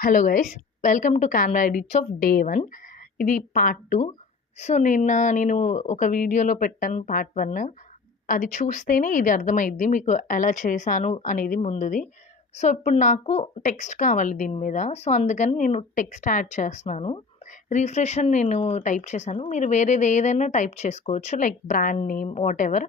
Hello guys, welcome to camera edits of day 1. ఇది part 2. So నేను ఒక వీడియోలో పెట్టాను పార్ట్ 1. అది చూస్తేనే ఇది అర్థమైద్ది మీకు ఎలా చేశాను అనేది ముందుది. సో ఇప్పుడు నాకు టెక్స్ట్ కావాలి దీని మీద. సో అందుకని నేను టెక్స్ట్ యాడ్ చేస్తున్నాను. రిఫ్రెష్ అని నేను టైప్ చేశాను. మీరు వేరేది ఏదైనా టైప్ చేసుకోవచ్చు, లైక్ బ్రాండ్ నేమ్ వాటెవర్.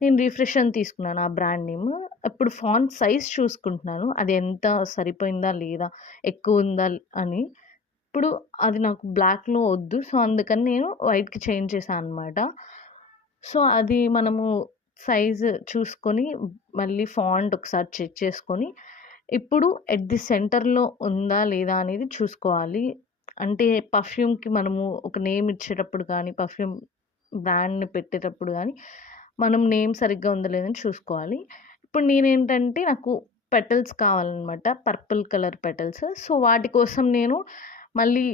నేను రిఫ్రెష్ అని తీసుకున్నాను ఆ బ్రాండ్ నేమ్. ఇప్పుడు ఫాంట్ సైజ్ చూసుకుంటున్నాను, అది ఎంత సరిపోయిందా లేదా, ఎక్కువ ఉందా అని. ఇప్పుడు అది నాకు బ్లాక్‌లో వద్దు. సో అందుకని నేను వైట్‌కి చేంజ్ చేశాను అనమాట. సో అది మనము సైజ్ చూసుకొని మళ్ళీ ఫాంట్ ఒకసారి చెక్ చేసుకొని, ఇప్పుడు ఎట్ ది సెంటర్‌లో ఉందా లేదా అనేది చూసుకోవాలి. అంటే పర్ఫ్యూమ్‌కి మనము ఒక నేమ్ ఇచ్చేటప్పుడు కానీ, పర్ఫ్యూమ్ బ్రాండ్‌ని పెట్టేటప్పుడు గానీ, మనం నేమ్ సరిగ్గా ఉందో లేదని చూసుకోవాలి. ఇప్పుడు నేనేంటంటే నాకు పెటల్స్ కావాలనమాట. Purple colour petals. సో వాటి కోసం నేను మళ్ళీ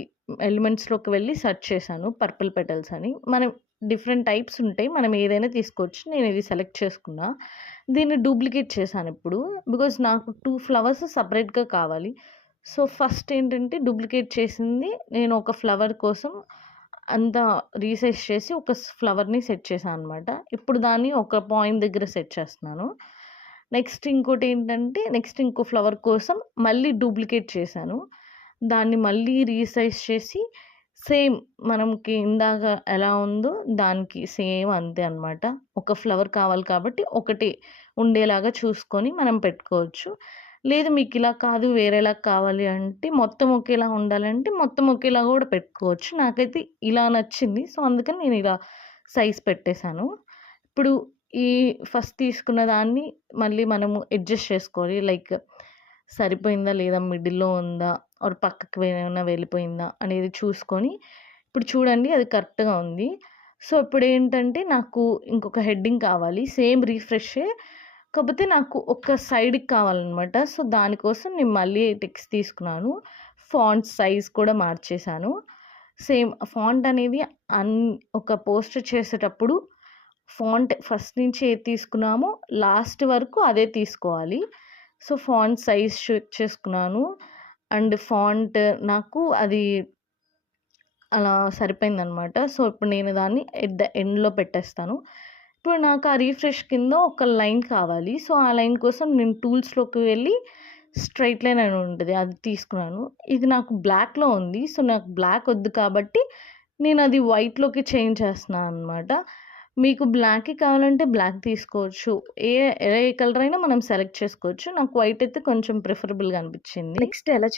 ఎలిమెంట్స్‌లోకి వెళ్ళి సెర్చ్ చేశాను పర్పుల్ పెటల్స్ అని. మనం డిఫరెంట్ టైప్స్ ఉంటాయి. మనం ఏదైనా తీసుకోవచ్చు. నేను ఇది సెలెక్ట్ చేసుకున్నా. దీన్ని డూప్లికేట్ చేశాను ఇప్పుడు. బికాజ్ నాకు 2 ఫ్లవర్స్ సెపరేట్‌గా కావాలి. సో ఫస్ట్ ఏంటంటే డూప్లికేట్ చేసింది నేను ఒక ఫ్లవర్ కోసం అంతా రీసైజ్ చేసి ఒక ఫ్లవర్‌ని సెట్ చేశాను అనమాట. ఇప్పుడు దాన్ని ఒక పాయింట్ దగ్గర సెట్ చేస్తున్నాను. నెక్స్ట్ ఇంకోటేంటంటే నెక్స్ట్ ఇంకో ఫ్లవర్ కోసం మళ్ళీ డూప్లికేట్ చేశాను. దాన్ని మళ్ళీ రీసైజ్ చేసి సేమ్ మనకి ఇందాక ఎలా ఉందో దానికి సేమ్ అంతే అనమాట. ఒక ఫ్లవర్ కావాలి కాబట్టి ఒకటే ఉండేలాగా చూసుకొని మనం పెట్టుకోవచ్చు. లేదు మీకిలా కాదు వేరేలా కావాలి అంటే, మొత్తం ఒకేలా ఉండాలంటే మొత్తం ఒకేలా గూడా పెట్టుకోవచ్చు. నాకైతే ఇలా నచ్చింది. సో అందుకని నేను ఇలా సైజ్ పెట్టేశాను. ఇప్పుడు ఈ ఫస్ట్ తీసుకున్న దాన్ని మళ్ళీ మనము అడ్జస్ట్ చేసుకోవాలి. లైక్ సరిపోయిందా లేదా, మిడిల్‌లో ఉందా, ఆర్ పక్కకి ఏమైనా వెళ్ళిపోయిందా అనేది చూసుకొని, ఇప్పుడు చూడండి అది కరెక్ట్‌గా ఉంది. సో ఇప్పుడేంటంటే నాకు ఇంకొక హెడ్డింగ్ కావాలి. సేమ్ రిఫ్రెషే. కాకపోతే నాకు ఒక సైడ్‌కి కావాలనమాట. సో దానికోసం నేను మళ్ళీ టెక్స్ట్ తీసుకున్నాను. ఫాంట్ సైజ్ కూడా మార్చేశాను. సేమ్ ఫాంట్ అనేది ఒక పోస్ట్ చేసేటప్పుడు ఫాంట్ ఫస్ట్ నుంచి ఏది తీసుకున్నామో లాస్ట్ వరకు అదే తీసుకోవాలి. సో ఫాంట్ సైజ్ చెక్ చేసుకున్నాను. అండ్ ఫాంట్ నాకు అది అలా సరిపోయిందనమాట. సో ఇప్పుడు నేను దాన్ని ఎట్ ద ఎండ్‌లో పెట్టేస్తాను. ఇప్పుడు నాకు ఆ రిఫ్రెష్ కింద ఒక లైన్ కావాలి. సో ఆ లైన్ కోసం నేను టూల్స్‌లోకి వెళ్ళి స్ట్రెయిట్ లైన్ అని ఉంటది, అది తీసుకున్నాను. ఇది నాకు బ్లాక్‌లో ఉంది. సో నాకు బ్లాక్ వద్దు కాబట్టి నేను అది వైట్‌లోకి చేంజ్ చేస్తున్నాను అనమాట. మీకు బ్లాకే కావాలంటే బ్లాక్ తీసుకోవచ్చు. ఏ ఏ కలర్ అయినా మనం సెలెక్ట్ చేసుకోవచ్చు. నాకు వైట్ అయితే కొంచెం ప్రిఫరబుల్‌గా అనిపించింది. నెక్స్ట్ ఎలా